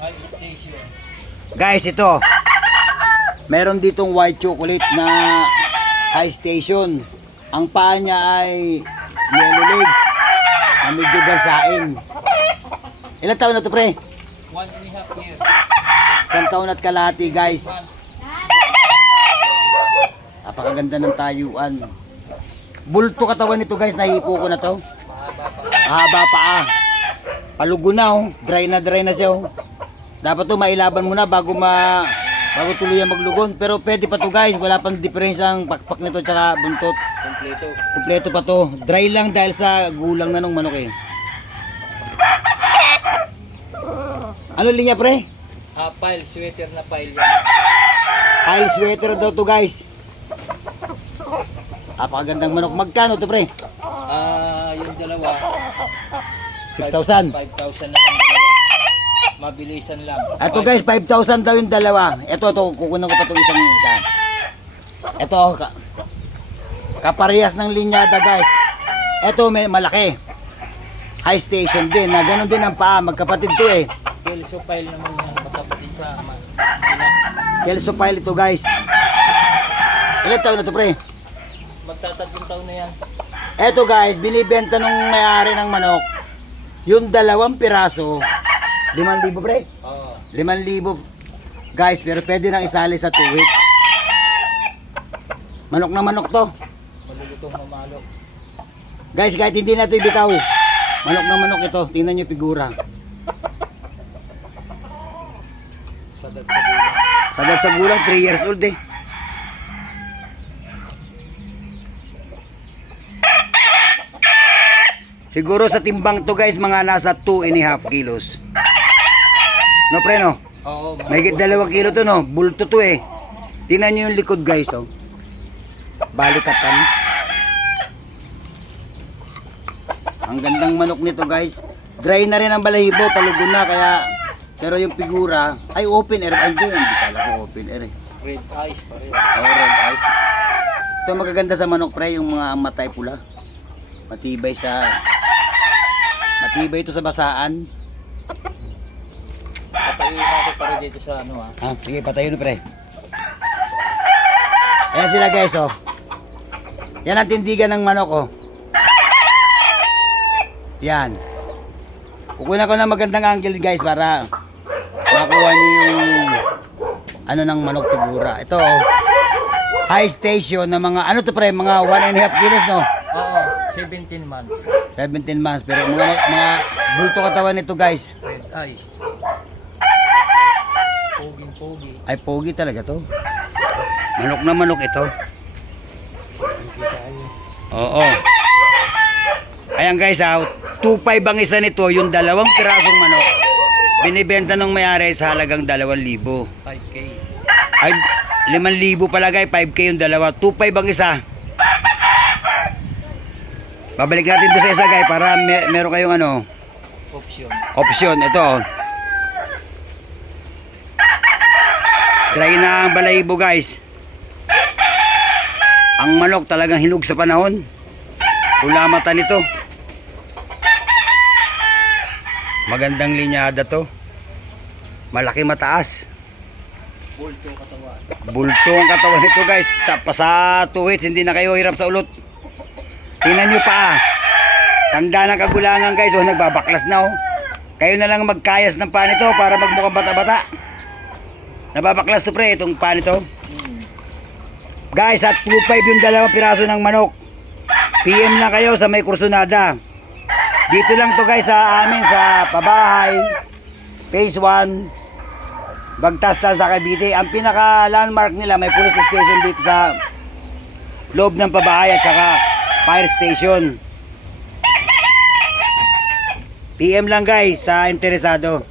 High station. Guys, ito. Meron ditong white chocolate na high station. Ang paa niya ay yellow legs na medyo gasain. Ilang taon na to, pre? 1.5 years. Isang taon at kalahati, guys. Months. Napakaganda ng tayuan. Bulto katawan nito, guys. Nahipo ko na to. Mahaba pa. Mahaba paa. Palugo na, oh. Dry na siya, oh. Dapat to mailaban muna bago tuluyan maglugon. Pero pwede pa to, guys. Wala pang diferensya ang pakpak nito tsaka buntot. Kompleto. Kompleto pa to. Dry lang dahil sa gulang na nung manok eh. Ano linya, pre? Pile, sweater na pile yan. Pile sweater daw to, guys. Napakagandang manok. Magkano to, pre? Yung dalawa. 6,000. 5,000 na lang dalawa. Mabilisan lang. Ito, guys, 5,000 daw yung dalawa. Ito, kukunan ko pa itong isang isa. Ito, kaparehas ng linyada, guys. Ito, may malaki. High station din. Na ganun din ang paa. Magkapatid to eh. Kelso pile naman yan. Magkapatid sa ama. Kelso pile ito, guys. Ilan taon na to, pre? Magtatatlong taon na yan. Ito, guys, binibenta nung may-ari ng manok. Yung 2 piraso, 5,000, pre. Oo. 5,000, guys, pero pwede nang isali sa 2 weeks. Manok na manok to. Malulutong mamalok. Guys, kahit hindi na ito ibitaw, manok na manok ito. Tingnan nyo yung figura. Sagad sa gulang. Sagad sa gulang, 3 years old eh. Siguro sa timbang to, guys, mga nasa 2.5 kilos. No, pre, no? Oo. Mahigit 2 kilo to, no? Bulto to eh. Tingnan nyo yung likod, guys, oh. Balikatan. Ang gandang manok nito, guys. Dry na rin ang balahibo, palugo na, kaya... Pero yung figura, ay open air. Ay, hindi kala ko open air eh. Red eyes pa rin. Oh, red eyes. Ito magaganda sa manok, pre, yung mga matay pula. Matibay ito sa basaan. Patayin natin pa rin dito sa ano ha. Sige, patayin mo, pre. Ayan sila, guys, oh. Yan ang tindigan ng manok, oh. Yan. Kukunan ko ng magandang angle, guys, para makuha nyo yung ano ng manok figura. Ito, oh. High station na mga, ano to, pre, mga 1.5 kilos, no? Oo. 17 months. 17 months, pero mga bulto katawan nito, guys. Red eyes. Poging-pogi. Ay, pogi talaga to. Manok na manok ito. Oo. Ayan, guys, 2.5 ang isa nito, yung 2 pirasong manok. Binibenta ng may-ari sa halagang 2,000. 5K. Ay, 5,000 pala, guys, 5K yung dalawa. 2.5 ang isa. Babalik natin doon sa isa, guys, para meron kayong ano, option. Ito, oh. Dry na ang balahibo, guys. Ang manok talagang hinog sa panahon. Ulamatan nito. Magandang linyada to. Malaki mataas. Bulto katawan. Bulto ang katawan nito, guys. Tapos sa 2 weeks, hindi na kayo hirap sa ulot. Tingnan nyo pa. Tanda ng kagulangan, guys. Oh, nagbabaklas na, oh. Kayo na lang magkayas ng paa nito para magmukhang bata-bata. Nababaklas to, pre, itong paa nito. Guys, at 2.5 yung 2 piraso ng manok. PM lang kayo sa may kursunada. Dito lang to, guys, sa amin, sa Pabahay, Phase 1, Bagtastal sa Cavite. Ang pinaka landmark nila, may police station dito sa loob ng Pabahay at saka fire station. PM lang, guys, sa interesado.